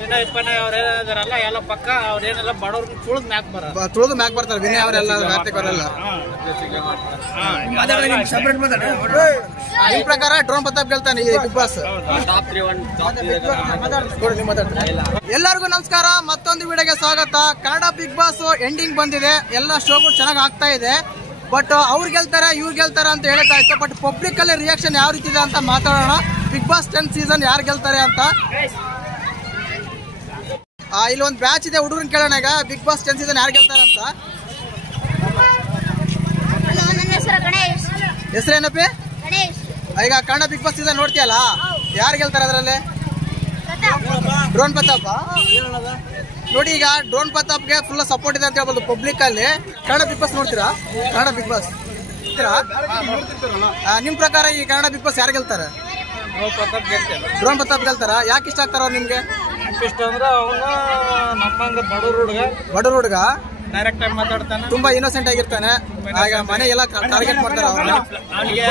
ವಿನಯ್ ಪನಯ್ ಅವ್ರೇನಾದ್ರಲ್ಲ ಎಲ್ಲ ಪಕ್ಕ ಅವ್ರೇನೆಲ್ಲ ಬಡವ್ರನ್ನ ತುಳಿದು ಮ್ಯಾಕ್ ಬರ್ತಾರೆ ವಿನಯ್ ಅವರೆಲ್ಲ ಕಾರ್ತಿಕ್ ನಿಮ್ ಪ್ರಕಾರ ಡ್ರೋನ್ ಪ್ರತಾಪ್ ಗೆಲ್ತಾನೆ ಈ ಬಿಗ್ ಬಾಸ್. ಎಲ್ಲರಿಗೂ ನಮಸ್ಕಾರ, ಮತ್ತೊಂದು ವಿಡಿಯೋಗೆ ಸ್ವಾಗತ. ಕನ್ನಡ ಬಿಗ್ ಬಾಸ್ ಎಂಡಿಂಗ್ ಬಂದಿದೆ, ಎಲ್ಲ ಶೋಗಳು ಚೆನ್ನಾಗಿ ಆಗ್ತಾ ಇದೆ. ಬಟ್ ಅವ್ರು ಗೆಲ್ತಾರೆ ಇವ್ರು ಗೆಲ್ತಾರೆ ಅಂತ ಹೇಳ್ತಾ ಇತ್ತು. ಬಟ್ ಪಬ್ಲಿಕ್ ಅಲ್ಲಿ ರಿಯಾಕ್ಷನ್ ಯಾವ ರೀತಿ ಇದೆ ಅಂತ ಮಾತಾಡೋಣ. ಬಿಗ್ ಬಾಸ್ 10 ಸೀಸನ್ ಯಾರು ಗೆಲ್ತಾರೆ ಅಂತ. ಇಲ್ಲೊಂದು ಬ್ಯಾಚ್ ಇದೆ, ಹುಡುಗರನ್ನ ಕೇಳೋಣ ಈಗ. ಬಿಗ್ ಬಾಸ್ 10 ಸೀಸನ್ ಯಾರು ಗೆಲ್ತಾರೆ ಅಂತ. ಹೆಸರೇನಪ್ಪಿ? ಈಗ ಕನ್ನಡ ಬಿಗ್ ಬಾಸ್ ಸೀಸನ್ ನೋಡ್ತೀಯಲ್ಲ, ಯಾರು ಗೆಲ್ತಾರೆ ಅದರಲ್ಲಿ? ಡ್ರೋನ್ ಪ್ರತಾಪ್ ನೋಡಿ. ಈಗ ಡ್ರೋನ್ ಪ್ರತಾಪ್ಗೆ ಫುಲ್ ಸಪೋರ್ಟ್ ಇದೆ ಅಂತ ಹೇಳ್ಬೋದು ಪಬ್ಲಿಕ್ ಅಲ್ಲಿ. ಕನ್ನಡ ಬಿಗ್ ಬಾಸ್ ನೋಡ್ತೀರಾ? ಕನ್ನಡ ಬಿಗ್ ಬಾಸ್ ನಿಮ್ ಪ್ರಕಾರ ಈ ಕನ್ನಡ ಬಿಗ್ ಬಾಸ್ ಯಾರು ಗೆಲ್ತಾರೆ? ಡ್ರೋನ್ ಪ್ರತಾಪ್ ಗೆಲ್ತಾರ? ಯಾಕೆ ಇಷ್ಟ ಆಗ್ತಾರ ಅವ್ರು ನಿಮ್ಗೆ? ಇಷ್ಟ ಅಂದ್ರೆ ಅವನು ನಮ್ಮಂಗ ಬಡವ್ರ ಹುಡುಗ ಡೈರೆಕ್ಟ್ ಆಗಿ ಮಾತಾಡ್ತಾನೆ, ತುಂಬಾ ಇನ್ನೋಸೆಂಟ್ ಆಗಿರ್ತಾನೆ. ಆಗ ಮನೆಗೆಲ್ಲ ಟಾರ್ಗೆಟ್ ಮಾಡ್ತಾರ ಅವನಿಗೆ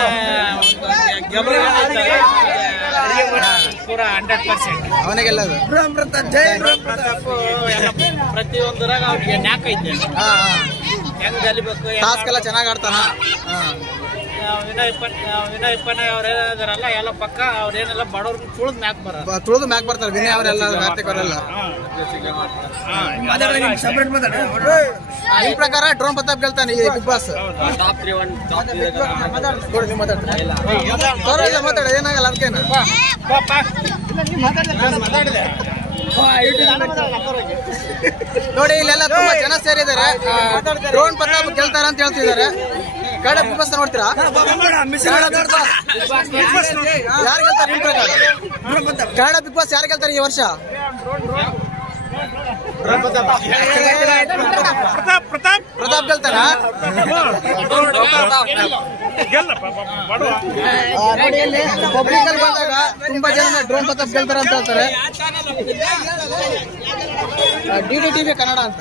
ಪೂರಾ 100% ಅವನಿಗೆಲ್ಲದು. ಪ್ರತಿಯೊಂದರಾಗ ಅವ್ರಿಗೆ ನ್ಯಾಕ್ ಐತೆ, ಹೆಂಗ್ ಗೆಲ್ಬೇಕು, ಟಾಸ್ಕ್ ಎಲ್ಲ ಚೆನ್ನಾಗ್ ಆಡ್ತಾನ. ವಿನಯ್ ಪನಯ್ ಅವ್ರೇನಾದ್ರಲ್ಲ ಎಲ್ಲ ಪಕ್ಕ ಅವ್ರೇನೆಲ್ಲ ಬಡವ್ರನ್ನ ತುಳಿದು ಮ್ಯಾಕ್ ಬರ್ತಾರೆ ವಿನಯ್ ಅವರೆಲ್ಲ ಕಾರ್ತಿಕ್ ಅವರೆಲ್ಲ. ನಿಮ್ ಪ್ರಕಾರ ಡ್ರೋನ್ ಪ್ರತಾಪ್ ಗೆಲ್ತಾನೆ ಈ ಬಿಗ್ ಬಾಸ್. ಮಾತಾಡ, ಏನಾಗಲ್ಲ ಅದಕ್ಕೇನು. ನೋಡಿ ಇಲ್ಲೆಲ್ಲ ತುಂಬಾ ಜನ ಸೇರಿದ್ದಾರೆ. ಡ್ರೋನ್ ಪ್ರತಾಪ್ ಗೆಲ್ತಾರ ಅಂತ ಹೇಳ್ತಿದ್ದಾರೆ. ಕನ್ನಡ ಬಿಗ್ ಬಾಸ್ ನೋಡ್ತೀರಾ? ಯಾರು ಗೆಲ್ತಾರೆ ನಿಮ್ ಪ್ರಕಾರ? ಕನ್ನಡ ಬಿಗ್ ಬಾಸ್ ಯಾರು ಗೆಲ್ತಾರೆ ಈ ವರ್ಷ? ಪ್ರತಾಪ್ ಗೆಲ್ತಾರ? ಪಬ್ಲಿಕ್ ಅಲ್ಲಿ ಬಂದಾಗ ತುಂಬಾ ಜನ ಡ್ರೋನ್ ಪ್ರತಾಪ್ ಗೆಲ್ತಾರ ಅಂತ ಹೇಳ್ತಾರೆ. DD TV ಕನ್ನಡ ಅಂತ.